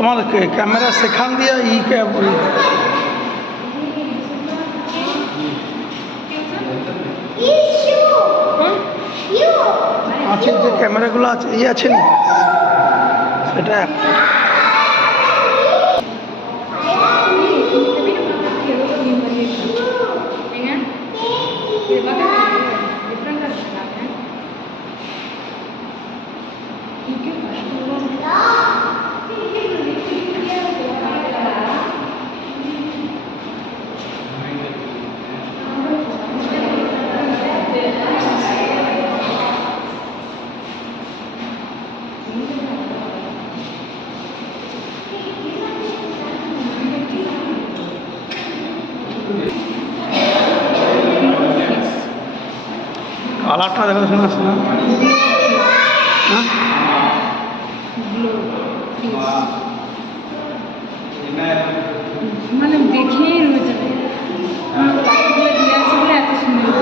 তোমার ক্যামেরা সেখান দিয়ে আছে যে ক্যামেরাগুলো আছে আছে না সেটা কালারটা দেখা শোনা শোনা মানে দেখেই রয়েছে এত সুন্দর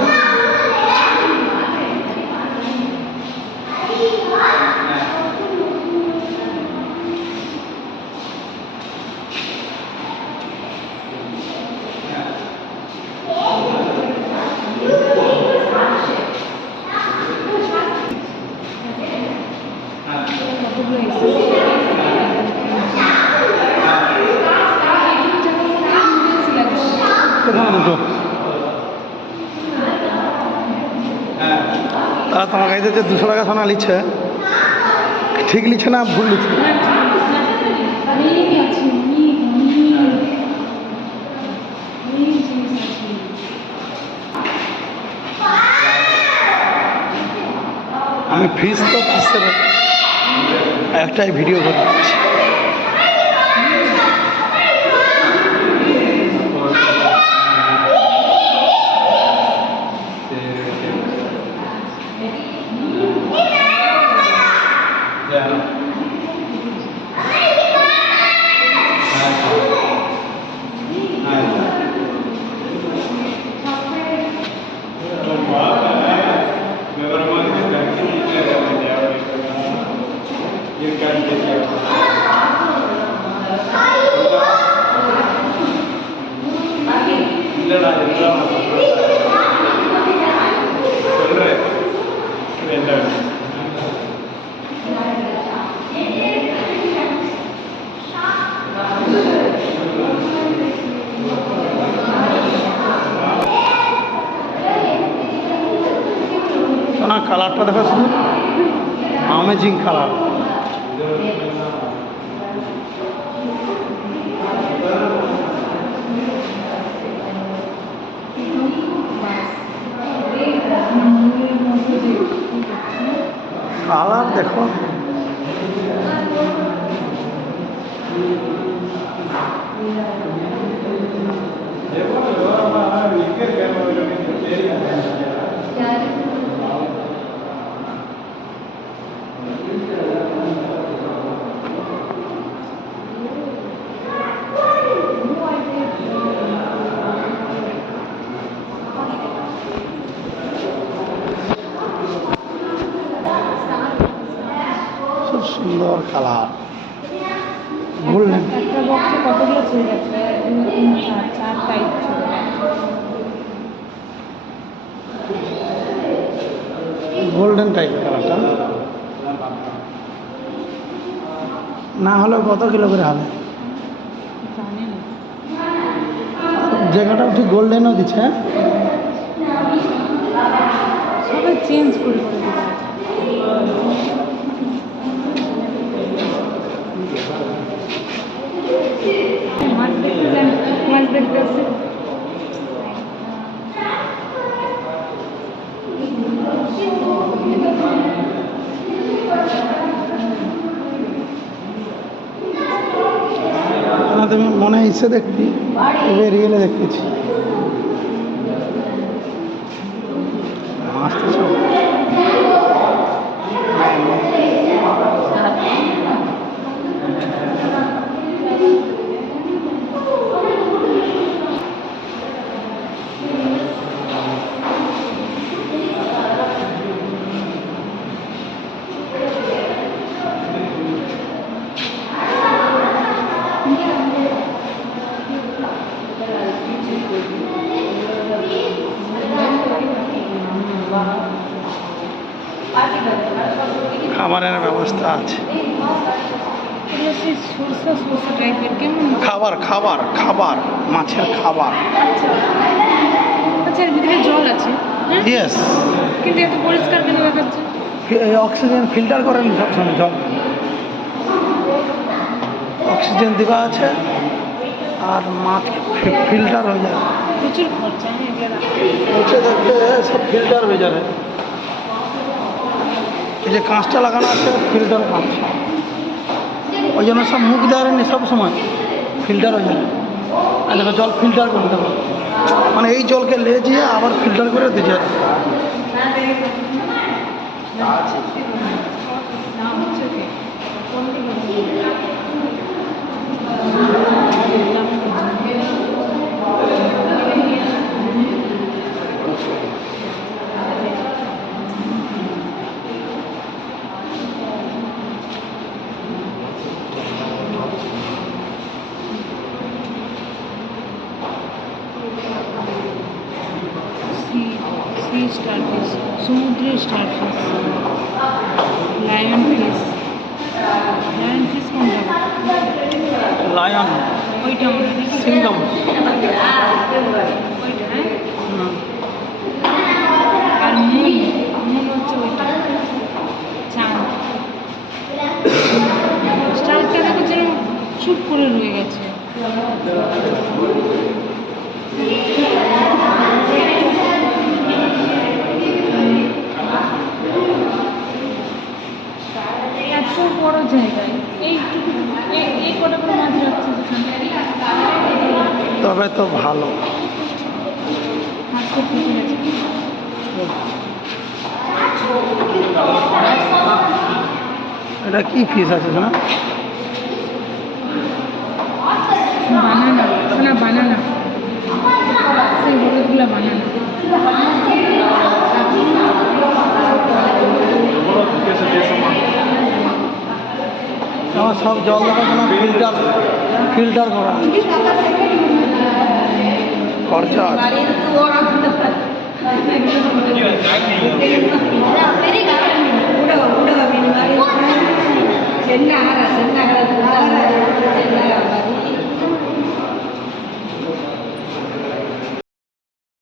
দুটো তারা তোমার কাছে যে 200 টাকা সোনা নিচ্ছে ঠিক নিচ্ছে না ভুল নিচ্ছে আমি ফ্রিজ তো ফ্রিজের একটাই ভিডিও করে দিচ্ছি কালারটা দেখো শুধু অ্যামেজিং কালার কালার দেখো খুব সুন্দর কালার গোল্ডেন একটা বক্সে কতগুলো ছিল একটা 4 টাইপ ছিল গোল্ডেন টাইপের কালারটা না হলেও কত কিলো করে হবে জানি না জায়গাটাও ঠিক গোল্ডেনও দিচ্ছে সবাই চেঞ্জ করে করে দিচ্ছে মাছ দেখতে আসছে তুমি মনে ইচ্ছে দেখতি এবার রিয়েলে দেখতেছি আসতেছ খাবারের ব্যবস্থা আছে। এগুলো সেই সরষা সরষা টাইপের কেমন? খাবার খাবার খাবার মাছের খাবার। আচ্ছা এর ভিতরে জল আছে, হ্যাঁ? ইয়েস, কিন্তু এত পরিষ্কার কেন দেখাচ্ছে? অক্সিজেন ফিল্টার করেন সবসময় জল, অক্সিজেন দেওয়া আছে আর মাছ ফিল্টার হয়ে যাবে। প্রচুর খরচা, হ্যাঁ এগুলো নিচে দেখতে সব ফিল্টার হয়ে যাবে। এই যে কাঁচটা লাগানো আছে ফিল্টার কাঁচ, ওই জন্য সব মুখ দেওয়ারেনি সব সময় ফিল্টার হয়ে যাবে। আর দেখো জল ফিল্টার করে দেবো, মানে এই জলকে লেজিয়ে আবার ফিল্টার করে দিতে হবে। নাম হচ্ছে কি? সি স্টারফিশ, সমুদ্রের starfish, lion fish. Lion fish কোনটা? লায়ন, ওইটা মনে হয় নাকি? সিঙ্গম। ওইটা, হ্যাঁ? আর মুন, মুন হচ্ছে ওইটা, চাঁদ। স্টারটা দেখো যেন চুপ করে রয়ে গেছে। এত বড় জায়গায় এইটুকু এই কটা করে মাছ রাখছে যেখানে, তবে তো ভালো। মাছটা ফেটে গেছে। এটা কি ফিস আছে না? বানানা, না বানানা, সেই হলুদগুলো বানানা। আমার সব জল দেখাশোনা ফিল্টার ফিল্টার করা খরচা আছে। சென்னை